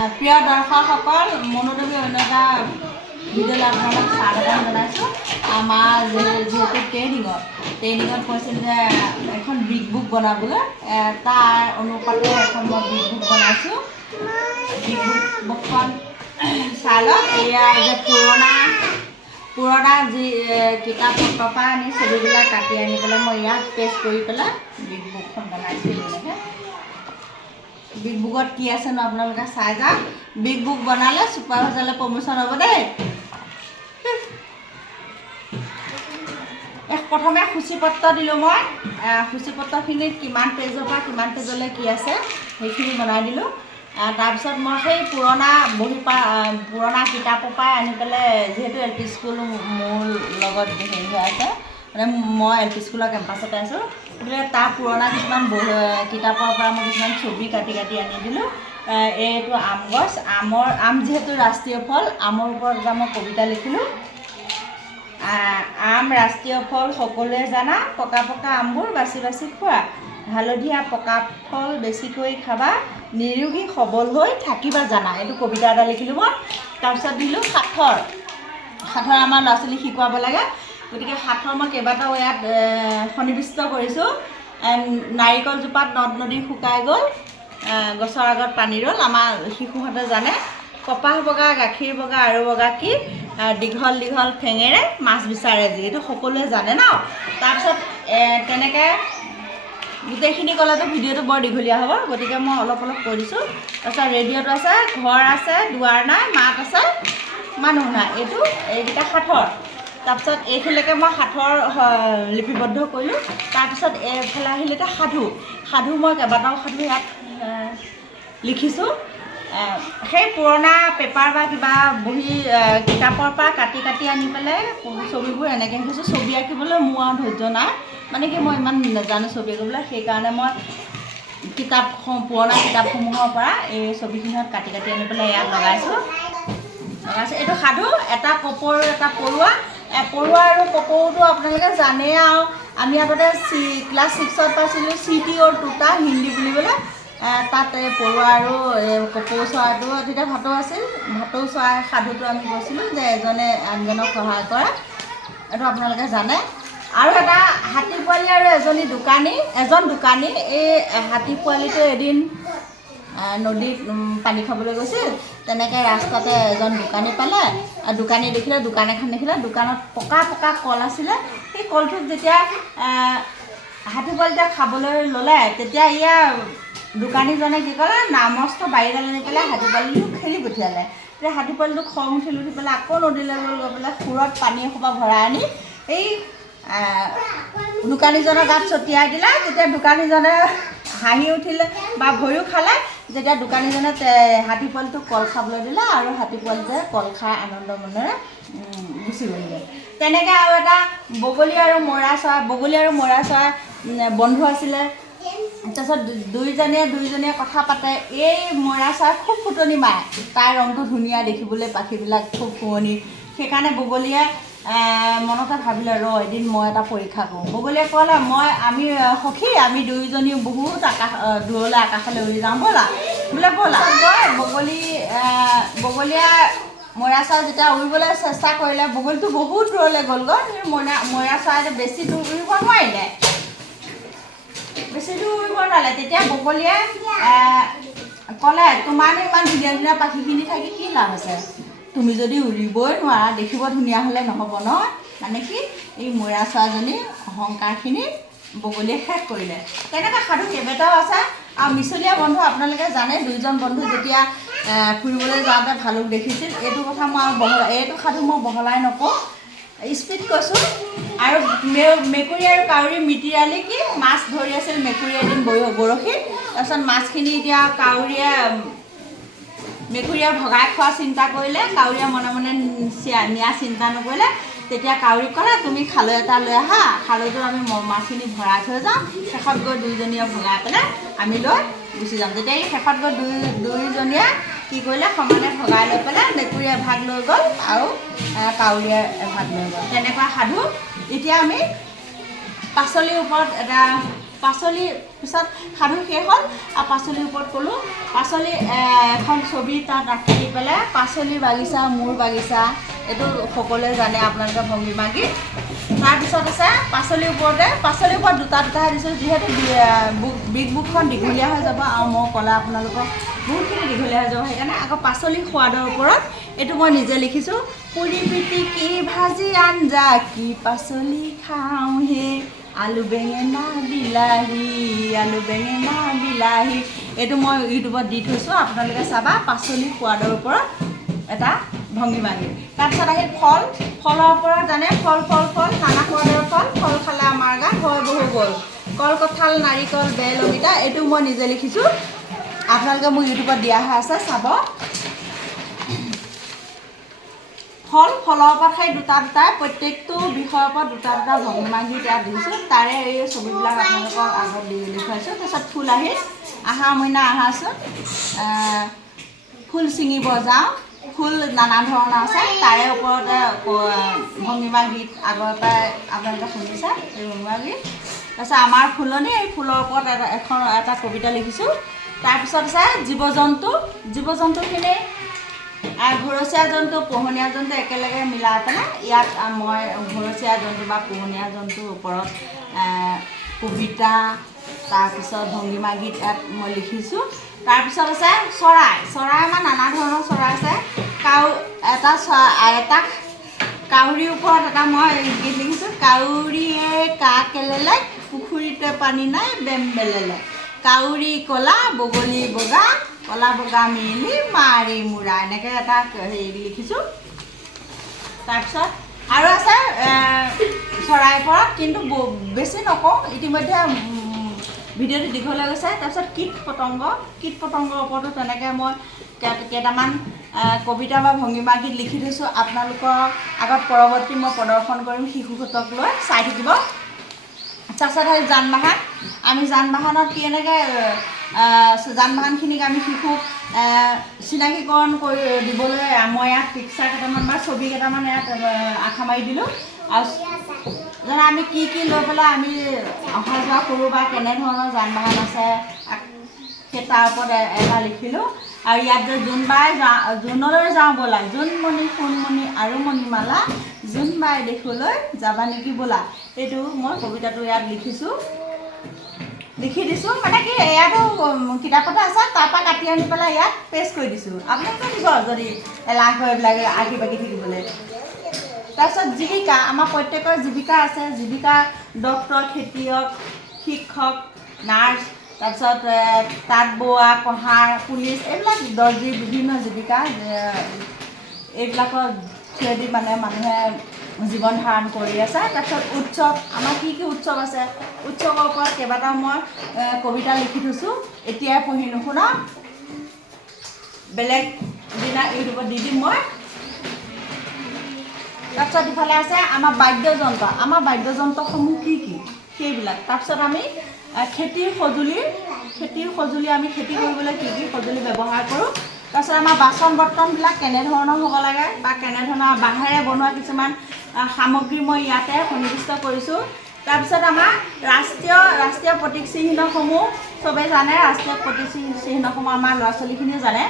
প্ৰিয় দৰ্শকসকল, মনোদেৱী অন্য এটা ভিডিঅ'লৈ আপোনালোক স্বাগতম জনাইছোঁ। আমাৰ যিহেতু ট্ৰেইনিঙত কৈছিল যে এখন বিগ বুক বনাবলৈ, তাৰ অনুপাতে এখন মই বিগ বুক বনাইছোঁ। বিগ বুকখন চাই লওক। এয়া যে পুৰণা যি কিতাপ পত্ৰৰ পৰা আনি ছবিবিলাক কাটি আনি পেলাই মই ইয়াত পেষ্ট কৰি পেলাই বিগ বুকখন বনাইছোঁ। এনেকৈ বিগ বুকত কি আছেনো আপোনালোকে চাই যাওক। বিগ বুক বনালে ছুপাৰভাইজাৰলৈ প্ৰমোশ্যন হ'ব দেই। প্ৰথমে সূচীপত্ৰ দিলোঁ মই। সূচীপত্ৰখিনিত কিমান পেজৰ পৰা কিমান পেজলৈ কি আছে সেইখিনি বনাই দিলোঁ। তাৰপিছত মই সেই পুৰণা পুৰণা কিতাপৰ পৰাই আনি পেলাই, যিহেতু LP স্কুল মোৰ লগত হেৰি হৈ আছে, মানে মই LP স্কুলৰ কেম্পাছতে আছোঁ, গতিকে তাৰ পুৰণা কিছুমান কিতাপৰ পৰা মই কিছুমান ছবি কাটি আনি দিলোঁ। এইটো আম গছ, আম যিহেতু ৰাষ্ট্ৰীয় ফল, আমৰ ওপৰত এটা মই কবিতা লিখিলোঁ। আম ৰাষ্ট্ৰীয় ফল সকলোৱে জানা, পকা আমবোৰ বাছি খোৱা, হালধীয়া পকা ফল বেছিকৈ খাবা, নিৰোগী সবল হৈ থাকিবা জানা। এইটো কবিতা এটা লিখিলোঁ মই। তাৰপিছত দিলোঁ সাঁথৰ আমাৰ ল'ৰা ছোৱালীক শিকোৱাব লাগে, গতিকে সাঁথৰ মই কেইবাটাও ইয়াত সন্নিৱিষ্ট কৰিছোঁ। নাৰিকলজোপাত নদ নদী শুকাই গ'ল, গছৰ আগত পানী ৰ'ল, আমাৰ শিশুহঁতে জানে। কপাহ বগা গাখীৰ বগা আৰু বগা কি, দীঘল ঠেঙেৰে মাছ বিচাৰে যি, এইটো সকলোৱে জানে ন। তাৰপিছত তেনেকৈ গোটেইখিনি ক'লেতো ভিডিঅ'টো বৰ দীঘলীয়া হ'ব, গতিকে মই অলপ কৈ দিছোঁ। তাৰপিছত ৰেডিঅ'টো আছে, ঘৰ আছে, দুৱাৰ নাই, মাত আছে, মানুহ নাই, এইকেইটা সাঁথৰ। তাৰপিছত এইখিনিলৈকে মই সাঁথৰ লিপিবদ্ধ কৰিলোঁ। তাৰপিছত এইফালে আহিলে এতিয়া সাধু মই কেইবাটাও সাধু ইয়াত লিখিছোঁ। সেই পুৰণা পেপাৰ বা কিবা বহি কিতাপৰ পৰা কাটি আনি পেলাই ছবিবোৰ এনেকৈ আঁকিছোঁ। ছবি আঁকিবলৈ মোৰ আৰু ধৈৰ্য নাই, মানে কি মই ইমান নাজানো ছবি আঁকিবলৈ। সেইকাৰণে মই পুৰণা কিতাপসমূহৰ পৰা এই ছবিখিনিত কাটি আনি পেলাই ইয়াত লগাইছোঁ। এইটো সাধু, এটা কপৌ এটা পৰুৱা। পৰুৱা আৰু কপৌটো আপোনালোকে জানেই আৰু। আমি আগতে ক্লাছ 6ত পাইছিলোঁ CTO তোতা হিন্দী বুলিবলৈ। তাত পৰুৱা আৰু কপৌ চৰাইটো তেতিয়া ভাটৌ আছিল। ভাটৌ চৰাই সাধুটো আমি কৈছিলোঁ যে এজনে আনজনক সহায় কৰা, এইটো আপোনালোকে জানে। আৰু এটা হাতী পোৱালি আৰু এজন দোকানী। এই হাতী পোৱালিটো এদিন নদীত পানী খাবলৈ গৈছিল। তেনেকৈ ৰাস্তাতে এজন দোকানী পালে, দোকানী দেখিলে, দোকান এখন দেখিলে, দোকানত পকা কল আছিলে। সেই কলটোক যেতিয়া হাতী পোৱালিটোৱে খাবলৈ ল'লে, তেতিয়া দোকানীজনে কি ক'লে, নামস্থ বাৰীডাল আনি পেলাই হাতী পোৱালিটোক খেলি পঠিয়ালে। তেতিয়া হাতী পোৱালিটোক খং উঠি পেলাই আকৌ নদীলৈ গৈ পেলাই সুৰত পানী এসোপা ভৰাই আনি এই দোকানীজনৰ গাত ছটিয়াই দিলে। তেতিয়া দোকানীজনে হাঁহি উঠিলে বা ভয়ো খালে, যেতিয়া দোকানীজনে হাতী পোৱালিটোক কল খাবলৈ দিলে, আৰু হাতী পোৱালিটোৱে কল খাই আনন্দ মনেৰে গুচি গ'লগৈ। তেনেকৈ আৰু এটা বগলী আৰু মৌৰা চৰাই বন্ধু আছিলে। তাৰপিছত দুইজনীয়ে কথা পাতে। এই মৌৰা চৰাই খুব ফুটনি মাৰে, তাইৰ ৰংটো ধুনীয়া দেখিবলৈ, পাখিবিলাক খুব শুৱনি। সেইকাৰণে বগলীয়ে মনতে ভাবিলে, এদিন মই এটা পৰীক্ষা কৰোঁ। বগলীয়ে ক'লে, আমি দুয়োজনী বহুত দূৰলৈ আকাশলৈ উৰি যাওঁ, ব'লা। বগলীয়ে মৌৰা চৰাই যেতিয়া উৰিবলৈ চেষ্টা কৰিলে, বগলীটো বহুত দূৰলৈ গ'লগৈ। মৌৰা চৰাইটো বেছি দূৰ উৰিব নোৱাৰিলে। তেতিয়া বগলীয়ে ক'লে, তোমাৰনো ইমান ধুনীয়া পাখিখিনি থাকি কি লাভ আছে? তুমি যদি উৰিবই নোৱাৰা, দেখিব ধুনীয়া হ'লে নহ'ব ন। মানে কি, এই মৌৰা চৰাইজনীৰ অহংকাৰখিনি বগলীয়ে শেষ কৰিলে। তেনেকৈ সাধু কেইবাটাও আছে। আৰু মিছলীয়া বন্ধু আপোনালোকে জানে, দুইজন বন্ধু যেতিয়া ফুৰিবলৈ যাওঁতে ভালুক দেখিছিল। এইটো কথা এইটো সাধু মই বহলাই নকওঁ, স্পীড কৈছোঁ। আৰু মেকুৰী আৰু কাউৰী মিতিৰালি কি, মাছ ধৰি আছিল মেকুৰী এদিন বৰশীত। তাৰপিছত মাছখিনি এতিয়া মেকুৰীয়ে ভগাই খোৱা চিন্তা কৰিলে, কাউৰীয়ে মনে মনে নিয়া চিন্তা নকৰিলে। তেতিয়া কাউৰীক ক'লে, তুমি খালৈ এটা লৈ আহা, খালৈটোত আমি মাছখিনি ভৰাই থৈ যাওঁ, শেষত গৈ দুইজনীয়ে ভগাই পেলাই আমি লৈ গুচি যাম। তেতিয়া এই শেষত গৈ দুইজনীয়ে কি কৰিলে, সমানে ভগাই লৈ পেলাই মেকুৰীয়ে এভাগ লৈ গ'ল আৰু কাউৰীয়ে এভাগ লৈ গ'ল। তেনেকুৱা সাধু। এতিয়া আমি পাচলিৰ ওপৰত এটা পাচলি পিছত সাধু শেষ হ'ল আৰু পাচলিৰ ওপৰত ক'লোঁ পাচলি এখন ছবি তাত ৰাখি দি পেলাই পাচলি বাগিচা মোৰ বাগিচা এইটো সকলোৱে জানে আপোনালোকে ভংগীমা গীত তাৰপিছত আছে পাচলিৰ ওপৰত দুটাহে দিছোঁ যিহেতু বিগ বুকখন দীঘলীয়া হৈ যাব আৰু মই ক'লে আপোনালোকক বহুতখিনি দীঘলীয়া হৈ যাব সেইকাৰণে আকৌ পাচলি সোৱাদৰ ওপৰত এইটো মই নিজে লিখিছোঁ পুৰি পিটিকি ভাজি আঞ্জা কি পাচলি খাওঁ হে আলু বেঙেনা বিলাহী এইটো মই ইউটিউবত দি থৈছোঁ আপোনালোকে চাবা পাচলি সোৱাদৰ ওপৰত এটা ভংগীমা গীত তাৰপিছত আহিল ফলৰ ওপৰত জানে ফল নানা সোৱাদৰ ফল খালে আমাৰ গাত হয় বহু গ'ল কল কঁঠাল নাৰিকল বেল অমিতা এইটো মই নিজে লিখিছোঁ আপোনালোকে মোৰ ইউটিউবত দিয়াহে আছে চাব ফলৰ ওপৰত সেই দুটাই প্ৰত্যেকটো বিষয়ৰ ওপৰত দুটা ভংগীমা গীত ইয়াত দিছোঁ তাৰে এই ছবিবিলাক আপোনালোকৰ আগত দেখুৱাইছোঁ তাৰপিছত ফুল আহিল আহাৰ মইনা আহাৰচোন ফুল ছিঙিব যাওঁ ফুল নানা ধৰণৰ আছে তাৰে ওপৰতে ভংগীমা গীত আগৰ পৰাই আপোনালোকে শুনিছে এই ভংগীমা গীত তাৰপিছত আমাৰ ফুলনি এই ফুলৰ ওপৰত এটা কবিতা লিখিছোঁ তাৰপিছত আছে জীৱ জন্তুখিনি ঘৰচীয়া জন্তু পোহনীয়া জন্তু একেলগে মিলাই পেলাই ইয়াত মই ঘৰচীয়া জন্তু বা পোহনীয়া জন্তুৰ ওপৰত কবিতা তাৰপিছত ভংগীমা গীত ইয়াত মই লিখিছোঁ তাৰপিছত আছে চৰাই আমাৰ নানা ধৰণৰ চৰাই আছে এটা কাউৰীৰ ওপৰত এটা মই গীত লিখিছোঁ কাউৰীয়ে কাক কেলেলে পুখুৰীতে পানী নাই বেম বেলেলে কাউৰী ক'লা বগলী বগা ক'লা বগা মিলি মাৰি মূৰা এনেকৈ এটা হেৰি লিখিছোঁ তাৰপিছত আৰু আছে চৰাইৰ ওপৰত কিন্তু বেছি নকওঁ ইতিমধ্যে ভিডিঅ'টো দীঘল হৈ গৈছে তাৰপিছত কীট পতংগৰ ওপৰতো তেনেকৈ মই কেইটামান কবিতা বা ভংগীমা গীত লিখি থৈছোঁ আপোনালোকৰ আগত পৰৱৰ্তী মই প্ৰদৰ্শন কৰিম শিশুহঁতক লৈ চাই থাকিব তাৰপিছত হ'ল যান বাহন আমি যান বাহনত কি এনেকৈ যান বাহনখিনিক আমি শিশুক চিনাকীকৰণ কৰি দিবলৈ মই ইয়াত পিকচাৰ কেইটামান বা ছবি কেইটামান ইয়াত আশা মাৰি দিলোঁ আৰু যেনে আমি কি লৈ পেলাই আমি অহা যোৱা কৰোঁ বা কেনেধৰণৰ যান বাহন আছে সেই তাৰ ওপৰত এটা লিখিলোঁ আৰু ইয়াত যে জোনলৈ যাওঁ ব'লা জোনমণি সোণমণি আৰু মণিমালা জোনবাই দেশলৈ যাবা নেকি ব'লা এইটো মই কবিতাটো ইয়াত লিখি দিছোঁ মানে কি ইয়াতো কিতাপতে আছে তাৰপৰা কাটি আনি পেলাই ইয়াত পেষ্ট কৰি দিছোঁ আপোনালোকে দিব যদি এলাহ হয় এইবিলাক আঁকি বাকি থাকিবলৈ তাৰপিছত জীৱিকা আমাৰ প্ৰত্যেকৰ জীৱিকা আছে জীৱিকা ডক্তৰ খেতিয়ক শিক্ষক নাৰ্ছ তাৰপিছত তাঁত বোৱা কঁহাৰ পুলিচ এইবিলাক দৰ্জী বিভিন্ন জীৱিকা এইবিলাকৰ থ্ৰুৱেদি মানে মানুহে জীৱন ধাৰণ কৰি আছে তাৰপিছত উৎসৱ আমাৰ কি উৎসৱ আছে উৎসৱৰ ওপৰত কেইবাটাও মই কবিতা লিখি থৈছোঁ এতিয়াই পঢ়ি নুশুনা বেলেগ দিনা ইউটিউবত দি দিম মই তাৰপিছত ইফালে আছে আমাৰ বাদ্যযন্ত্ৰসমূহ কি সেইবিলাক তাৰপিছত আমি খেতিৰ সঁজুলি আমি খেতি কৰিবলৈ কি সঁজুলি ব্যৱহাৰ কৰোঁ তাৰপিছত আমাৰ বাচন বৰ্তনবিলাক কেনেধৰণৰ হ'ব লাগে বা কেনেধৰণৰ বাঁহেৰে বনোৱা কিছুমান সামগ্ৰী মই ইয়াতে সন্নিৱিষ্ট কৰিছোঁ তাৰপিছত আমাৰ ৰাষ্ট্ৰীয় প্ৰতীক চিহ্নসমূহ চবেই জানে ৰাষ্ট্ৰীয় প্ৰতীক চিহ্নসমূহ আমাৰ ল'ৰা ছোৱালীখিনিও জানে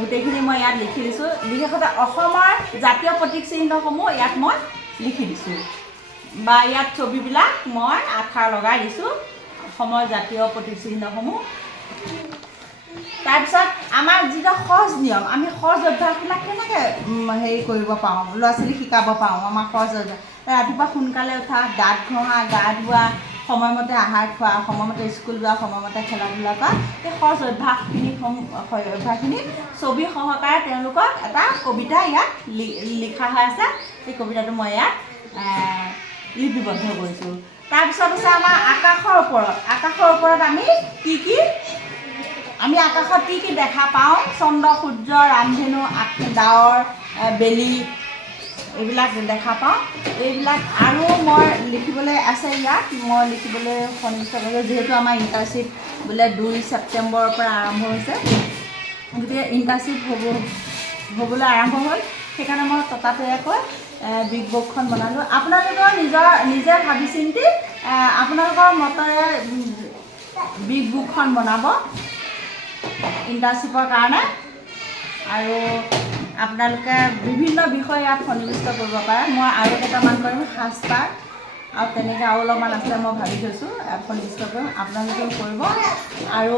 গোটেইখিনি মই ইয়াত লিখি দিছোঁ বিশেষকৈ অসমৰ জাতীয় প্ৰতীক চিহ্নসমূহ ইয়াত মই লিখি দিছোঁ বা ইয়াত ছবিবিলাক মই আঠাৰ লগাই দিছোঁ অসমৰ জাতীয় প্ৰতীক চিহ্নসমূহ তাৰপিছত আমাৰ যিটো সহজ নিয়ম আমি সহজ অভ্যাসবিলাক কেনেকৈ হেৰি কৰিব পাৰোঁ ল'ৰা ছোৱালীক শিকাব পাৰোঁ আমাৰ সহজ অভ্যাস ৰাতিপুৱা সোনকালে উঠা দাঁত ঘঁহা গা ধোৱা সময়মতে আহাৰ খোৱা সময়মতে স্কুল যোৱা সময়মতে খেলা ধূলা কৰা সেই সহজ অভ্যাসখিনি ছবি সহকাৰে তেওঁলোকক এটা কবিতা ইয়াত লিখা হৈ আছে সেই কবিতাটো মই ইয়াত লিপিবদ্ধ কৰিছোঁ তাৰপিছত আছে আমাৰ আকাশৰ ওপৰত আমি আমি আকাশত কি দেখা পাওঁ চন্দ্ৰ সূৰ্য ৰামধেনু ডাৱৰ বেলি এইবিলাক দেখা পাওঁ এইবিলাক আৰু মই লিখিবলৈ আছে ইয়াত মই লিখিবলৈ সন্নিৱিষ্ট কৰিছোঁ যিহেতু আমাৰ ইণ্টাৰ্ণশ্বিপ বোলে 2 ছেপ্টেম্বৰৰ পৰা আৰম্ভ হৈছে গতিকে ইণ্টাৰ্ণশ্বিপ হ'বলৈ আৰম্ভ হ'ল সেইকাৰণে মই ততাতৈয়াকৈ বিগ বুকখন বনালোঁ আপোনালোকৰ নিজে ভাবি চিন্তি আপোনালোকৰ মতেৰে বিগ বুকখন বনাব ইণ্টাৰ্ণশ্বিপৰ কাৰণে আৰু আপোনালোকে বিভিন্ন বিষয় ইয়াত সন্নিৱিষ্ট কৰিব পাৰে মই আৰু কেইটামান কৰিম সাজপাৰ আৰু তেনেকৈ আৰু অলপমান আছে মই ভাবি থৈছোঁ ইয়াত সন্নিৱিষ্ট কৰিম আপোনালোকেও কৰিব আৰু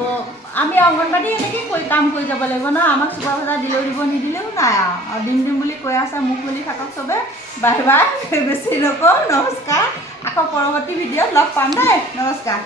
আমি অংগনবাড়ী এনেকৈ কাম কৰি যাব লাগিব ন আমাক চুপাৰভাইজাৰ দিলেও দিব নিদিলেও নাই আৰু দিম বুলি কৈ আছে মুখ মেলি থাকক চবে বাই বাই বেছি নকওঁ নমস্কাৰ আকৌ পৰৱৰ্তী ভিডিঅ'ত লগ পাম দেই নমস্কাৰ